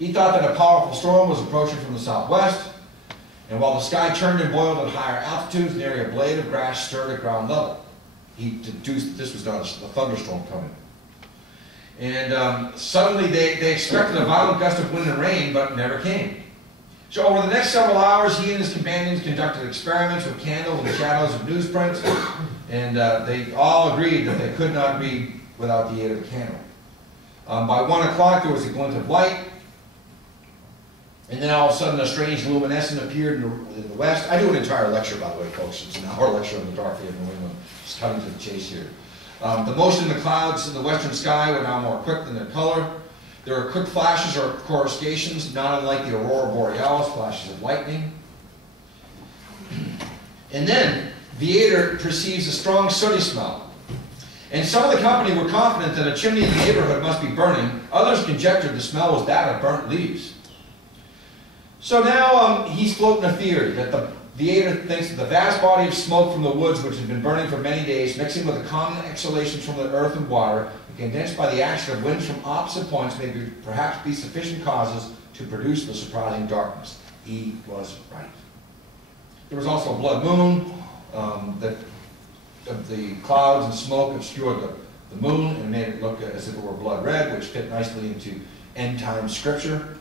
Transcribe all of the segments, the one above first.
He thought that a powerful storm was approaching from the southwest, and while the sky churned and boiled at higher altitudes, nary a blade of grass stirred at ground level. He deduced that this was not a thunderstorm coming. And suddenly they expected a violent gust of wind and rain, but it never came. So over the next several hours, he and his companions conducted experiments with candles and shadows of newsprints, and they all agreed that they could not read without the aid of a candle. By 1 o'clock, there was a glint of light, and then all of a sudden a strange luminescence appeared in the west. I do an entire lecture, by the way, folks. It's an hour lecture on the dark day of New England. Just cutting to the chase here. The motion of the clouds in the western sky were now more quick than their color. There were quick flashes or coruscations, not unlike the aurora borealis, flashes of lightning. And then Viii perceives a strong sooty smell. And some of the company were confident that a chimney in the neighborhood must be burning. Others conjectured the smell was that of burnt leaves. So now he's floating a theory that the Viii thinks that the vast body of smoke from the woods, which had been burning for many days, mixing with the common exhalations from the earth and water, and condensed by the action of winds from opposite points, may perhaps be sufficient causes to produce the surprising darkness. He was right. There was also a blood moon. The clouds and smoke obscured the moon and made it look as if it were blood red, which fit nicely into end-time scripture.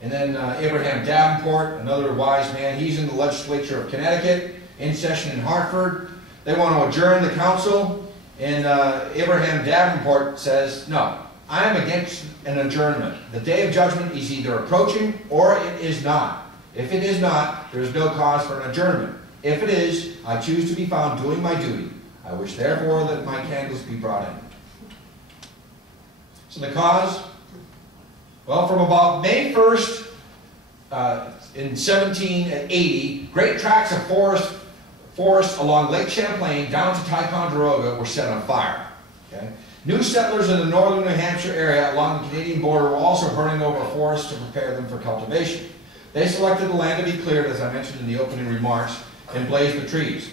And then Abraham Davenport, another wise man, he's in the legislature of Connecticut, in session in Hartford. They want to adjourn the council, and Abraham Davenport says, no, I am against an adjournment. The day of judgment is either approaching or it is not. If it is not, there is no cause for an adjournment. If it is, I choose to be found doing my duty. I wish therefore that my candles be brought in. So the cause? Well, from about May 1st in 1780, great tracts of forest along Lake Champlain down to Ticonderoga were set on fire. Okay? New settlers in the northern New Hampshire area along the Canadian border were also burning over forests to prepare them for cultivation. They selected the land to be cleared, as I mentioned in the opening remarks, and blazed the trees.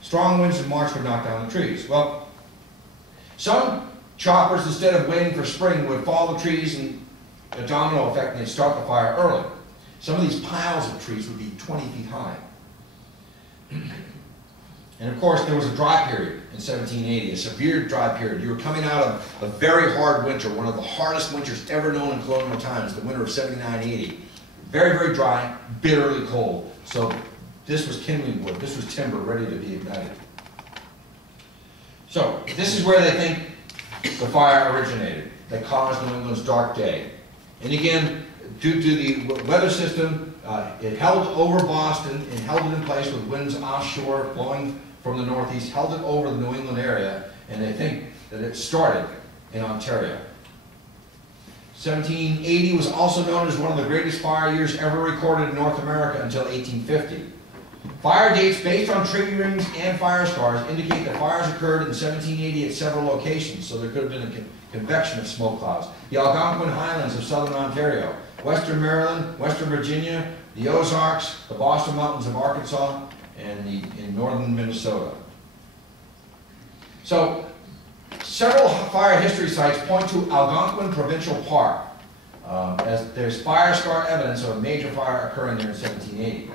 Strong winds in March would knock down the trees. Well, some choppers, instead of waiting for spring, would fall the trees in a domino effect, and they'd start the fire early. Some of these piles of trees would be 20 feet high. And of course, there was a dry period in 1780, a severe dry period. You were coming out of a very hard winter, one of the hardest winters ever known in colonial times, the winter of 79-80. Very, very dry, bitterly cold. So this was kindling wood. This was timber ready to be ignited. So this is where they think the fire originated, that caused New England's dark day. And again, due to the weather system, it held over Boston and held it in place with winds offshore blowing from the northeast, held it over the New England area, and they think that it started in Ontario. 1780 was also known as one of the greatest fire years ever recorded in North America until 1850. Fire dates based on tree rings and fire scars indicate that fires occurred in 1780 at several locations, so there could have been a convection of smoke clouds. The Algonquin Highlands of southern Ontario, western Maryland, western Virginia, the Ozarks, the Boston Mountains of Arkansas, and in northern Minnesota. So, several fire history sites point to Algonquin Provincial Park, as there's fire scar evidence of a major fire occurring there in 1780.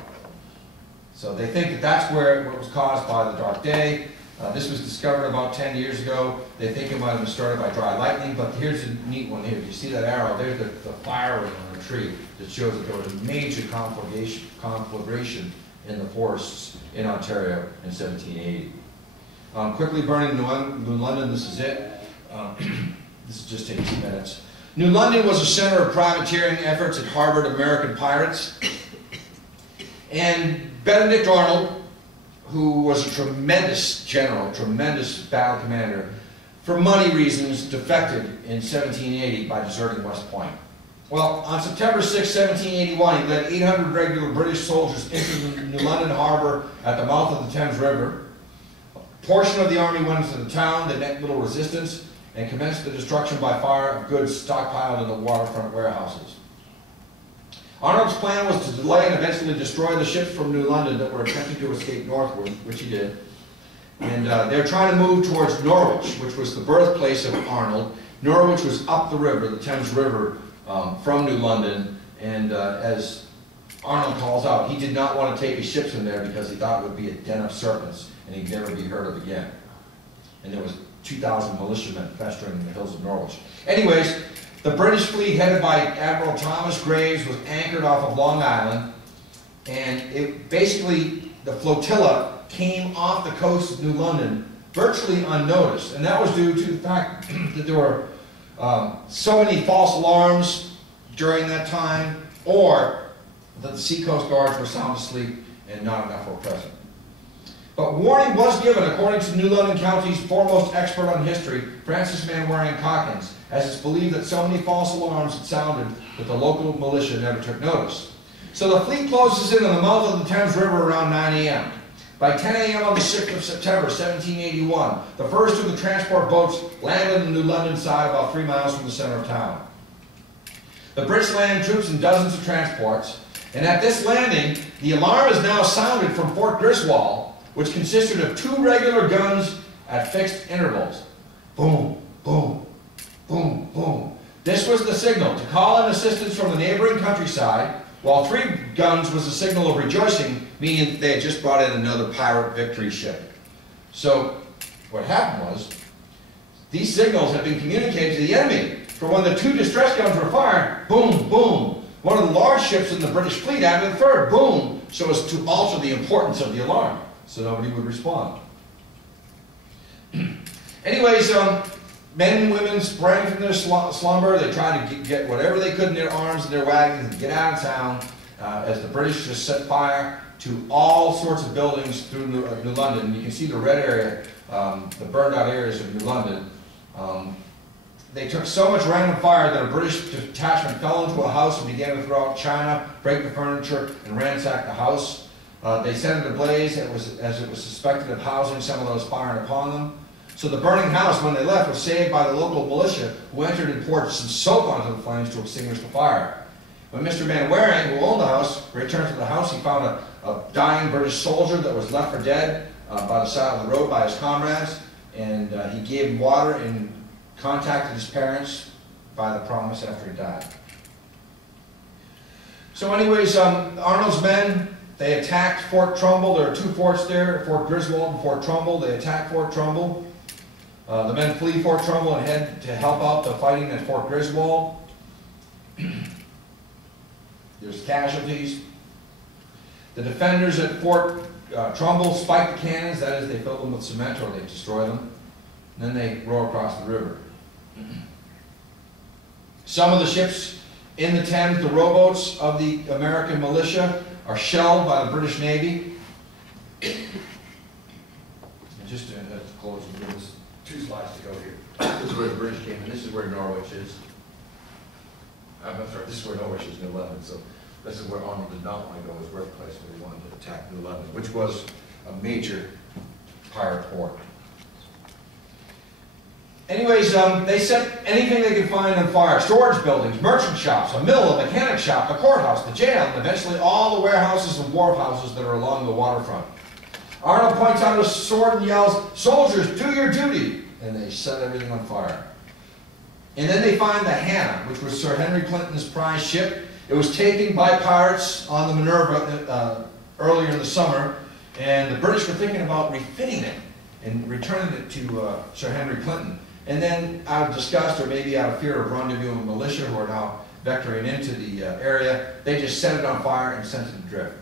So they think that that's where it was caused by the dark day. This was discovered about 10 years ago. They think it might have been started by dry lightning, but here's a neat one here. You see that arrow? There's the fire ring on the tree that shows that there was a major conflagration in the forests in Ontario in 1780. Quickly burning New London, this is it. This will just take 2 minutes. New London was a center of privateering efforts that harbored American pirates. And Benedict Arnold, who was a tremendous general, tremendous battle commander, for money reasons defected in 1780 by deserting West Point. Well, on September 6, 1781, he led 800 regular British soldiers into the New London harbor at the mouth of the Thames River. A portion of the army went into the town, they met little resistance, and commenced the destruction by fire of goods stockpiled in the waterfront warehouses. Arnold's plan was to delay and eventually destroy the ships from New London that were attempting to escape northward, which he did. And they're trying to move towards Norwich, which was the birthplace of Arnold. Norwich was up the river, the Thames River, from New London, and as Arnold calls out, he did not want to take his ships in there because he thought it would be a den of serpents and he'd never be heard of again. And there was 2,000 militiamen festering in the hills of Norwich. Anyways, the British fleet headed by Admiral Thomas Graves was anchored off of Long Island, and the flotilla came off the coast of New London virtually unnoticed, and that was due to the fact that there were so many false alarms during that time, or that the Seacoast Guards were sound asleep and not enough were present. But warning was given, according to New London County's foremost expert on history, Francis Mainwaring Calkins, as it's believed that so many false alarms had sounded that the local militia never took notice. So the fleet closes in on the mouth of the Thames River around 9 a.m. By 10 a.m. on the 6th of September, 1781, the first of the transport boats landed on the New London side about 3 miles from the center of town. The British landed troops in dozens of transports, and at this landing, the alarm is now sounded from Fort Griswold, which consisted of 2 regular guns at fixed intervals. Boom, boom, boom, boom. This was the signal to call in assistance from the neighboring countryside, while 3 guns was a signal of rejoicing, meaning that they had just brought in another pirate victory ship. So what happened was, these signals had been communicated to the enemy. For when the 2 distress guns were fired, boom, boom, one of the large ships in the British fleet added a third, boom, so as to alter the importance of the alarm, so nobody would respond. Anyways, men and women sprang from their slumber. They tried to get whatever they could in their arms and their wagons and get out of town as the British just set fire to all sorts of buildings through New London. You can see the red area, the burned out areas of New London. They took so much random fire that a British detachment fell into a house and began to throw out china, break the furniture, and ransack the house. They set it ablaze as it was suspected of housing some of those firing upon them. So the burning house, when they left, was saved by the local militia, who entered and poured some soap onto the flames to extinguish the fire. When Mr. Mainwaring, who owned the house, returned to the house, he found a dying British soldier that was left for dead by the side of the road by his comrades, and he gave him water and contacted his parents by the promise after he died. So anyways, Arnold's men, they attacked Fort Trumbull. There are 2 forts there, Fort Griswold and Fort Trumbull. They attacked Fort Trumbull. The men flee Fort Trumbull and head to help out the fighting at Fort Griswold. There's casualties. The defenders at Fort Trumbull spike the cannons, that is, they fill them with cement or they destroy them. And then they row across the river. Some of the ships in the Thames, the rowboats of the American militia, are shelled by the British Navy. And just to close, there's 2 slides to go here. This is where the British came in. This is where Norwich is. I'm sorry, this is where Norwich is, New London. So this is where Arnold did not want to go, his birthplace, where he wanted to attack New London, which was a major pirate port. Anyways, they set anything they could find on fire. Storage buildings, merchant shops, a mill, a mechanic shop, a courthouse, the jail, and eventually all the warehouses and wharf houses that are along the waterfront. Arnold points out his sword and yells, "Soldiers, do your duty!" And they set everything on fire. And then they find the Hannah, which was Sir Henry Clinton's prize ship. It was taken by pirates on the Minerva earlier in the summer, and the British were thinking about refitting it and returning it to Sir Henry Clinton. And then, out of disgust, or maybe out of fear of rendezvousing militia who are now vectoring into the area, they just set it on fire and sent it adrift.